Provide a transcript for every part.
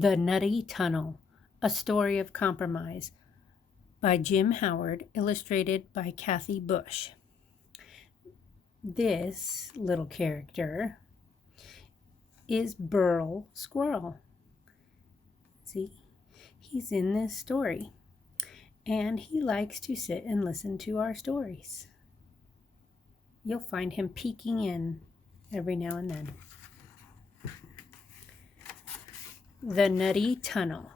The Nutty Tunnel, A Story of Compromise by Jim Howard, illustrated by Kathy Busch. This little character is Burl Squirrel. See, he's in this story, and he likes to sit and listen to our stories. You'll find him peeking in every now and then. The Nutty Tunnel.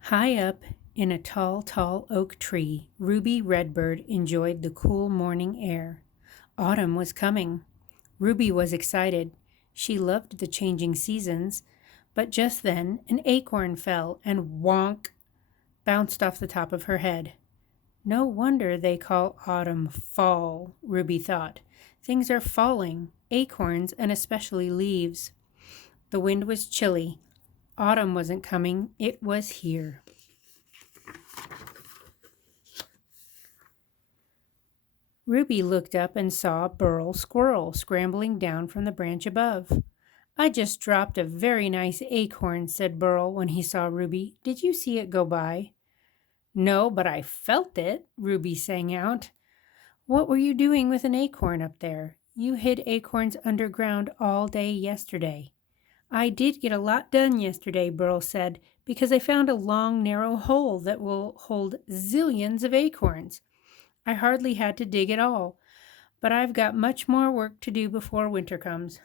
High up in a tall, tall oak tree, Ruby Redbird enjoyed the cool morning air. Autumn was coming. Ruby was excited. She loved the changing seasons, but just then an acorn fell and wonk bounced off the top of her head. No wonder they call autumn fall, Ruby thought. Things are falling, acorns and especially leaves. The wind was chilly. Autumn wasn't coming, it was here. Ruby looked up and saw Burl Squirrel scrambling down from the branch above. "I just dropped a very nice acorn," said Burl when he saw Ruby. "Did you see it go by?" "No, but I felt it," Ruby sang out. "What were you doing with an acorn up there? You hid acorns underground all day yesterday." "I did get a lot done yesterday," Burl said, "because I found a long, narrow hole that will hold zillions of acorns. I hardly had to dig at all, but I've got much more work to do before winter comes."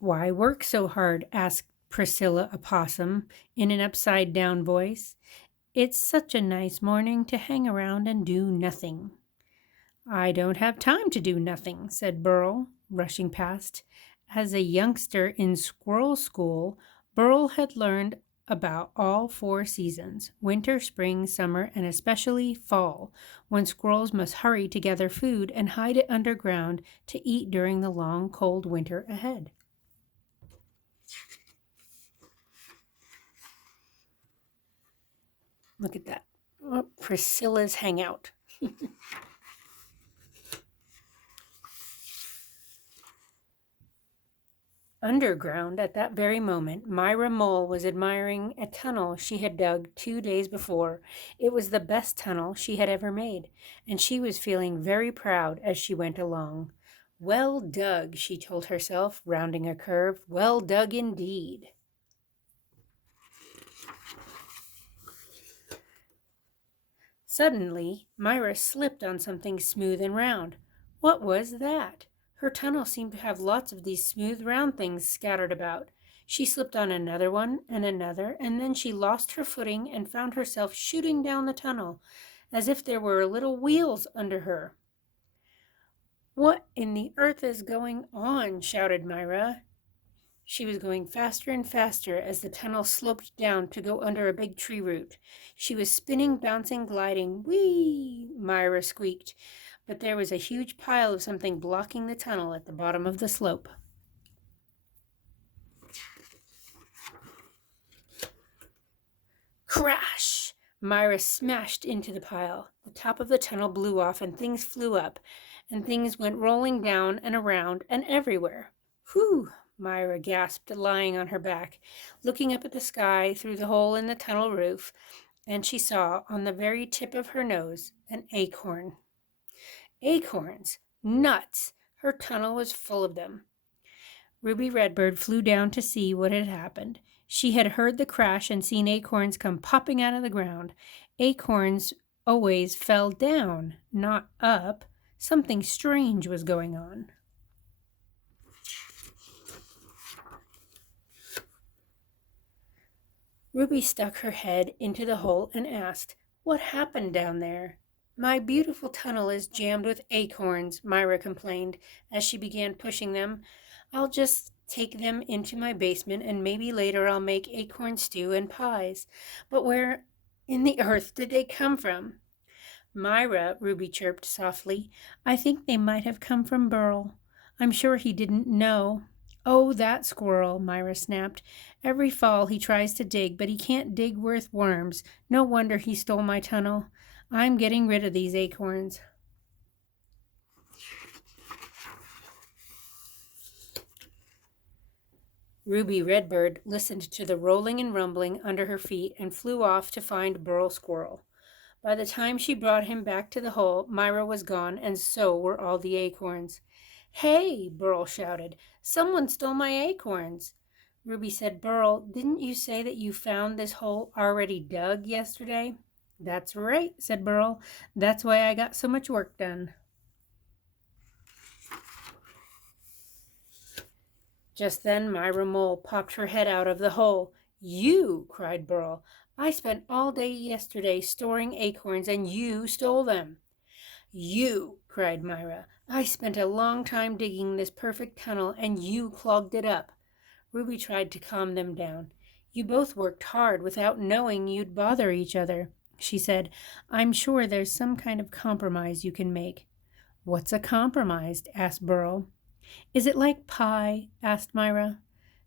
"Why work so hard?" asked Priscilla Opossum in an upside-down voice. "It's such a nice morning to hang around and do nothing." "I don't have time to do nothing," said Burl, rushing past. As a youngster in squirrel school, Burl had learned about all 4 seasons, winter, spring, summer, and especially fall, when squirrels must hurry to gather food and hide it underground to eat during the long, cold winter ahead. Look at that. Oh, Priscilla's hangout. Underground, at that very moment, Myra Mole was admiring a tunnel she had dug 2 days before. It was the best tunnel she had ever made, and she was feeling very proud as she went along. "Well dug," she told herself, rounding a curve. "Well dug indeed." Suddenly, Myra slipped on something smooth and round. What was that? Her tunnel seemed to have lots of these smooth, round things scattered about. She slipped on another one and another, and then she lost her footing and found herself shooting down the tunnel, as if there were little wheels under her. "What in the earth is going on?" shouted Myra. She was going faster and faster as the tunnel sloped down to go under a big tree root. She was spinning, bouncing, gliding. "Whee!" Myra squeaked, but there was a huge pile of something blocking the tunnel at the bottom of the slope. Crash! Myra smashed into the pile. The top of the tunnel blew off and things flew up, and things went rolling down and around and everywhere. "Whew!" Myra gasped, lying on her back, looking up at the sky through the hole in the tunnel roof, and she saw, on the very tip of her nose, an acorn. Acorns! Nuts! Her tunnel was full of them. Ruby Redbird flew down to see what had happened. She had heard the crash and seen acorns come popping out of the ground. Acorns always fell down, not up. Something strange was going on. Ruby stuck her head into the hole and asked, "What happened down there?" "My beautiful tunnel is jammed with acorns," Myra complained as she began pushing them. "I'll just take them into my basement and maybe later I'll make acorn stew and pies. But where in the earth did they come from?" "Myra," Ruby chirped softly, "I think they might have come from Burl. I'm sure he didn't know." "Oh, that squirrel," Myra snapped. "Every fall he tries to dig, but he can't dig worth worms. No wonder he stole my tunnel. I'm getting rid of these acorns. Ruby Redbird listened to the rolling and rumbling under her feet and flew off to find Burl Squirrel. By the time she brought him back to the hole, Myra was gone, and so were all the acorns. "Hey!" Burl shouted. "Someone stole my acorns!" Ruby said, "Burl, didn't you say that you found this hole already dug yesterday?" "That's right," said Burl. "That's why I got so much work done." Just then Myra Mole popped her head out of the hole. "You!" cried Burl. "I spent all day yesterday storing acorns, and you stole them." "You!" cried Myra. "I spent a long time digging this perfect tunnel, and you clogged it up." Ruby tried to calm them down. "You both worked hard without knowing you'd bother each other," she said. "I'm sure there's some kind of compromise you can make." "What's a compromise?" asked Burl. "Is it like pie?" asked Myra.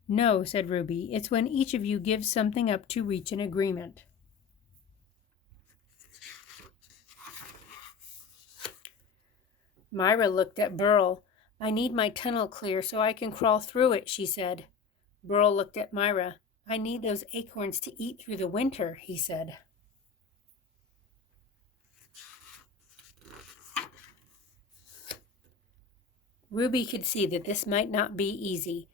"No," said Ruby. "It's when each of you gives something up to reach an agreement." Myra looked at Burl. "I need my tunnel clear so I can crawl through it," she said. Burl looked at Myra. "I need those acorns to eat through the winter," he said. Ruby could see that this might not be easy.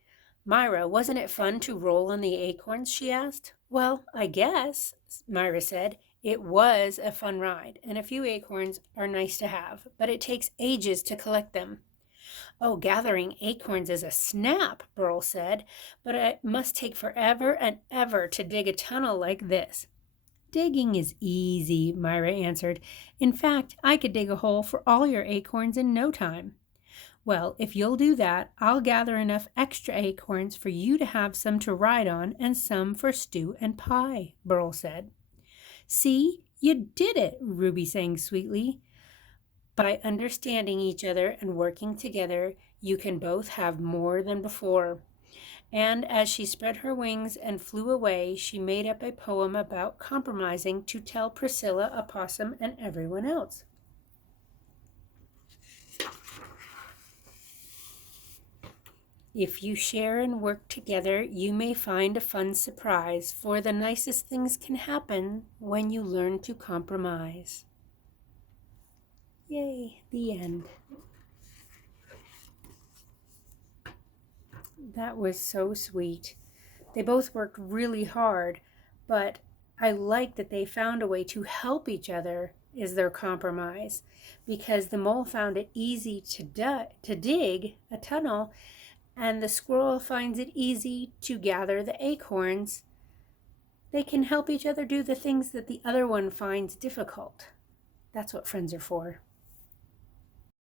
"Myra, wasn't it fun to roll on the acorns?" she asked. "Well, I guess," Myra said. "It was a fun ride, and a few acorns are nice to have, but it takes ages to collect them." "Oh, gathering acorns is a snap," Burl said, "but it must take forever and ever to dig a tunnel like this." "Digging is easy," Myra answered. "In fact, I could dig a hole for all your acorns in no time." "Well, if you'll do that, I'll gather enough extra acorns for you to have some to ride on and some for stew and pie," Burl said. "See, you did it," Ruby sang sweetly. "By understanding each other and working together, you can both have more than before." And as she spread her wings and flew away, she made up a poem about compromising to tell Priscilla, Opossum, and everyone else. If you share and work together, you may find a fun surprise, for the nicest things can happen when you learn to compromise. Yay, the end. That was so sweet. They both worked really hard, but I like that they found a way to help each other is their compromise, because the mole found it easy to dig a tunnel, and the squirrel finds it easy to gather the acorns. They can help each other do the things that the other one finds difficult. That's what friends are for.